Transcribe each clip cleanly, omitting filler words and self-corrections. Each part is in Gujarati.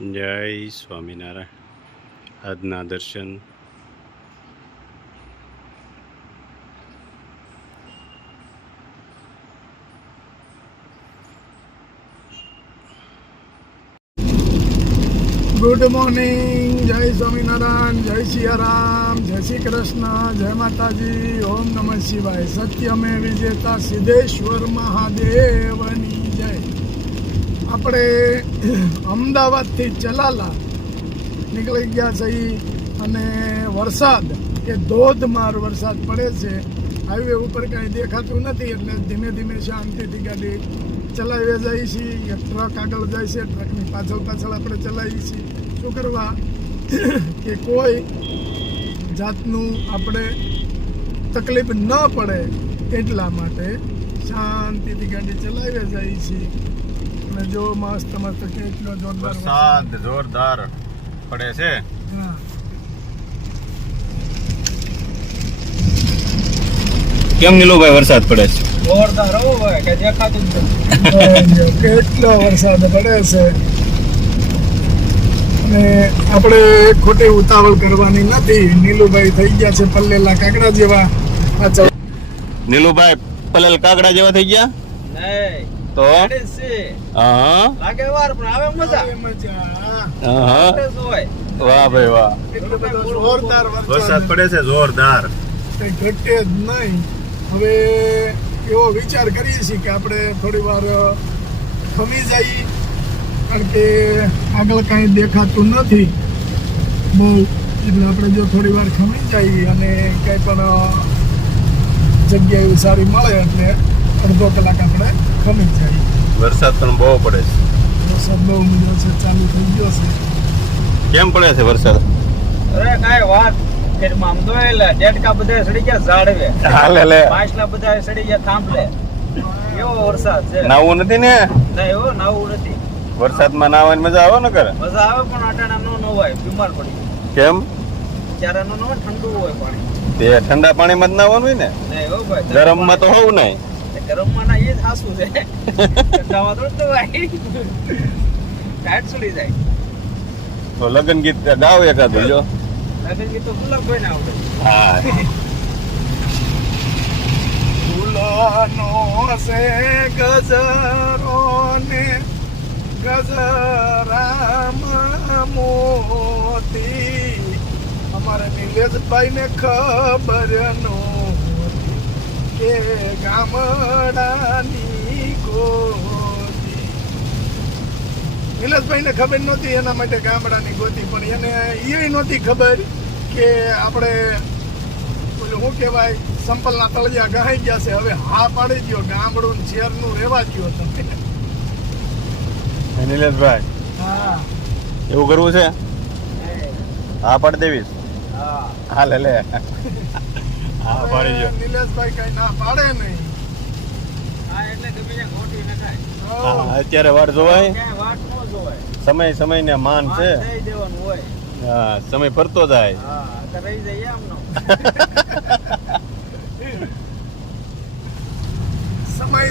જય સ્વામિનારાયણ. આજના દર્શન ગુડ મોર્નિંગ. જય સ્વામિનારાયણ, જય સિયારામ, જય શ્રી કૃષ્ણ, જય માતાજી, ઓમ નમઃ શિવાય. સત્યમે વિજેતા સિદ્ધેશ્વર મહાદેવની જય. આપણે અમદાવાદથી ચલાલા નીકળી ગયા છીએ અને વરસાદ એ ધોધમાર વરસાદ પડે છે. હાઈવે ઉપર કાંઈ દેખાતું નથી એટલે ધીમે ધીમે શાંતિથી ગાડી ચલાવી જઈએ છીએ. એક ટ્રક આગળ જાય છે, ટ્રકની પાછળ પાછળ આપણે ચલાવીએ છીએ. શું કરવા કે કોઈ જાતનું આપણે તકલીફ ન પડે એટલા માટે શાંતિથી ગાડી ચલાવી જઈએ છીએ. અને જો મસ્ત મસ્ત કેટલો જોરદાર વરસાદ જોરદાર પડે છે. હા, કેમ નીલુભાઈ વરસાદ પડે છે? જોરદાર હો ભાઈ, કે દેખાતું જ નથી. કેટલો વરસાદ પડે છે. અને આપણે ખોટી ઉતાવળ કરવાની નથી. નીલુભાઈ થઈ ગયા છે પલ્લેલા કાકડા જેવા. પાછળ નીલુભાઈ પલેલ કાકડા જેવા થઈ ગયા નહીં તો ગાડી જ છે. હા લાગે વાર પણ આવે મજા. આવે મજા. હા. સરસ હોય. વાહ ભાઈ વાહ. એટલો બધો જોરદાર વરસાદ વરસાદ પડે છે જોરદાર. કંઈ ઘટે જ નહીં. હવે એવો વિચાર કરીએ છીએ કે આપણે થોડી વાર ખમી જઈએ, કારણ કે આગળ કાંઈ દેખાતું નથી બહુ. એટલે આપણે જો થોડી વાર ખમી જઈએ અને કંઈ પણ જગ્યા એવી સારી મળે એટલે અડધો કલાક આપણે ખમી જઈએ. વરસાદ પણ બહુ પડે છે. વરસાદ બહુ મજા છે, ચાલુ થઈ ગયો છે. કેમ પડે છે વરસાદ? અરે કાંઈ વાત ખેતરમાં આમ દોયેલા ડેટકા બધા સડી ગયા ઝાડવે, હાલે લે. માછલા બધા સડી ગયા થાંભલે. એવો વરસાદ છે. નાવું નથી ને? નહીં એવો નાવું નથી. વરસાદમાં નાવાની મજા આવે ને કરે? મજા આવે પણ અટાણા નો નવાય, બીમાર પડી. કેમ? જ્યારે નો નવાય ઠંડુ હોય પાણી. તે ઠંડા પાણીમાં જ નાવાનું હોય ને? નહીં હો ભાઈ, ગરમમાં તો હોવું નહીં. ગરમમાં ના એ જ હાસું છે. ઠંડામાં તો નવાય. ટાઈટ સુડી જાય. તો લગ્ન ગીત ગાવ એકાદું જો. લગન ગીત તો ગુલાબભાઈ ને આવડે. હા. ફૂલોનો છે ગજરો ને ગજરામાં મોતી. અમારા નિલેશભાઈ ને ખબર નહોતી કે ગામડાની ગોતી. નિલેશભાઈ ને ખબર નહોતી એના માટે ગામડાની ગોતી, પણ એને એ નહોતી ખબર કે આપણે પેલું શું કહેવાય, સંપલના તળિયા ગહાઈ ગયા છે. હવે હા પાડી દો, ગામડું ને શહેરનું રહેવા દો તમે. નિલેશભાઈ હા, એવું કરવું છે? હા પાડી દેવીશ. હા. હાલે લે. હા પાડી દો. નિલેશભાઈ કઈ ના પાડે નહીં. હા એટલે ગમે ત્યાં ગોઠવી નખાય. હા, અત્યારે વાર જોવાય. ક્યાંય વાટ ન જોવાય. સમય ને માન છે. માન દઈ દેવાનું હોય. હા, સમય ફરતો જાય. હા તો રહી જાય આમનો.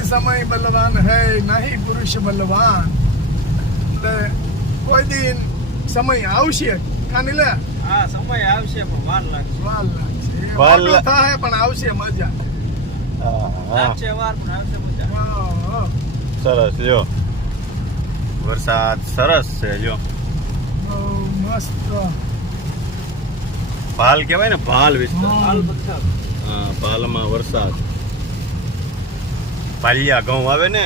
સમય બલવાન હૈ નહીં પુરુષ બલવાન. એટલે કોઈ દિન સમય આવશે કાની લે. હા સમય આવશે પણ વાર લાગશે. વાર લાગશે. વાર મોટો લા- થાય પણ આવશે મજા. હા, હા. લાગશે વાર પણ આવશે મજા. હા, સરસ જો. વરસાદ સરસ છે જો. બહુ મસ્ત. ભાલ કહેવાય ને, ભાલ વિસ્તાર. હાલ બધા હા, ભાલમાં વરસાદ. પાલિયા ઘઉં આવે ને.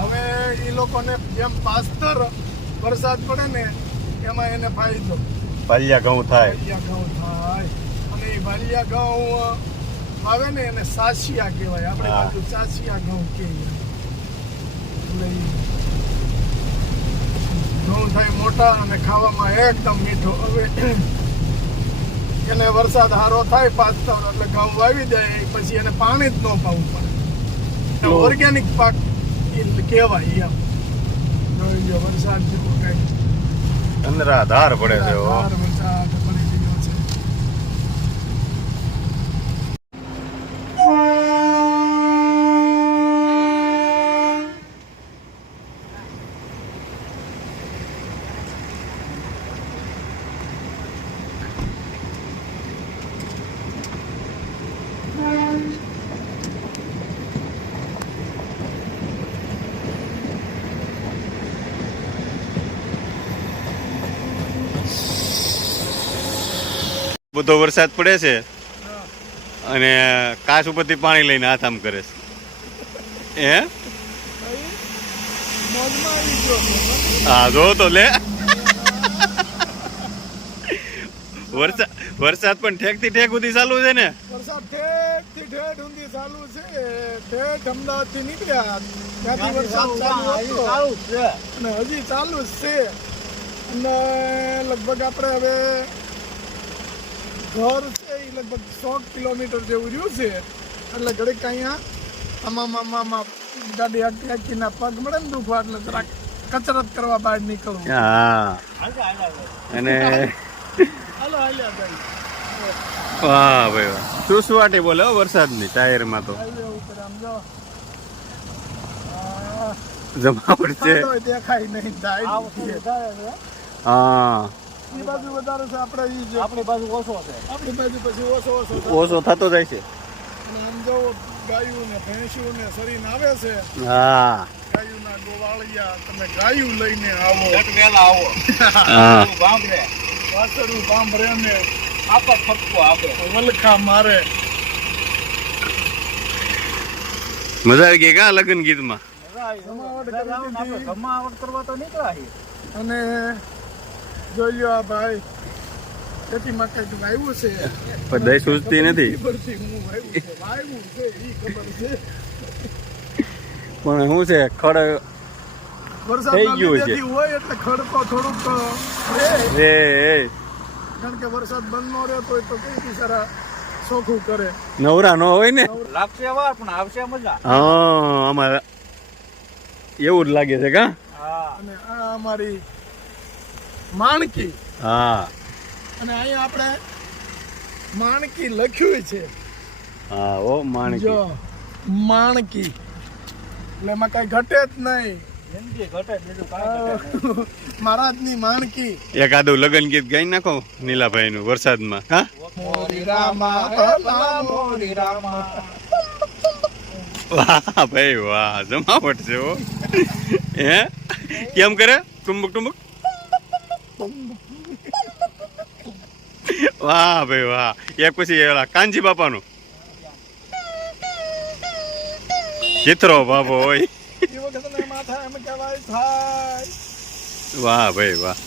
હવે એ લોકોને જેમ પાસ્તર વરસાદ પડે ને એમાં એને ફાયદો. પાલિયા ઘઉં થાય. ભાલિયા ઘઉં થાય. અને એ ભાલિયા ઘઉં આવે ને એને સાસિયા કહેવાય. આપણે હા. બાજુ સાસિયા ઘઉં કહીએ. એટલે ઈ ઘઉં થાય મોટા અને ખાવામાં એકદમ મીઠો. હવે એને વરસાદ સારો થાય પાસ્તર એટલે ઘઉં વાવી દે, પછી એને પાણી જ ન પાવું પડે. ઓર્ગેનિક પાક કહેવાય એમ. જોઈ લો વરસાદ જેવો કઈ ધાર પડે છે હો. વરસાદ પડી ગયો છે. બધો વરસાદ પડે છે હા. અને કાચ ઉપરથી પાણી લઈને હાથ આમ કરે છે હે કઈ? મોજમાં આવી ગયો છે. હા જો તો લે વરસાદ પણ ઠેક થી ઠેક સુધી ચાલુ છે ને વરસાદ ઠેઠથી ઠેઠ ઊંધી ચાલુ છે. ઠેઠ અમદાવાદથી નીકળ્યા ત્યાંથી વરસાદ ચાલુ હતો અને હજી ચાલુ જ છે. અને લગભગ આપણે હવે ઘર છે એ લગભગ 100 કિલોમીટર જેવું રહ્યું છે. એટલે ઘડીક અહીંયા આમાં ગાડી હાંકીના પગ મળે ને દુખવા એટલે જરાક કસરત કરવા બહાર નીકળવું. હા અને હાલો હાલ્યા ભાઈ વાહ ભાઈ વાહ શું શું વાટે બોલે હો વરસાદની ટાયરમાં તો હાઈવે ઉપર આમ જો જમાવટ છે દેખાય નહીં થાય હા એ બાજુ વધારે છે આપણે ઈ જે આપણી બાજુ ઓછો છે. આપણી બાજુ પછી ઓછો થાય. ઓછો થતો જાય છે અને આમ જો ગાયું ને ભેંસું ને શરીર આવે છે. હા ગાયુંના ગોવાળિયા તમે ગાયું લઈને આવો વેલા આવો હા બાંભરે વાસળું સાંભળે ને આપા ફટકો આપે. વલખા મારે. મજા આવી ગઈ કા લગ્ન ગીતમાં જમાવટ કરી દીધી. જમાવટ કરવા તો નીકળ્યા છીએ. અને જોઈ લો આ ભાઈ ખેતીમાં કંઈક વાવ્યું છે પણ દહીં સૂઝતી નથી ખબરથી હું વાવ્યું છે ઈ ખબર છે. પણ શું છે ખડ વરસાદ થઈ ગયું છે. હોય એટલે ખડકો થોડુંક રહે. એ કારણ કે વરસાદ બંધ ન રહ્યો તો કઈ બિચારા ચોખ્ખું કરે. નવરા નો હોય ને લાગશે વાર પણ આવશે મજા. હા અમારે એવું જ લાગે છે કા હા અને આ અમારી માણકી. હા અને અહીંયા આપણે માણકી લખ્યું છે. હા ઓ માણકી જો માણકી એટલે એમાં કઈ ઘટે જ નહીં. જિંદગી ઘટે બીજું કાંઈ ઘટે મહારાજની માણકી. એકાદું લગ્ન ગીત ગાઈ નાખો નીલાભાઈ નું વરસાદમાં હા મોરી રામા ભલા મોરી રામા. વાહ ભાઈ વાહ જમાવટ છે હો હે કેમ કરે ટુંબક ટુંબક વાહ ભાઈ વાહ એક પછી એલા કાનજી બાપાનું ચિત્રો બાપો હોય એ વખતે માથા એમ કહેવાય થાય. વાહ ભાઈ વાહ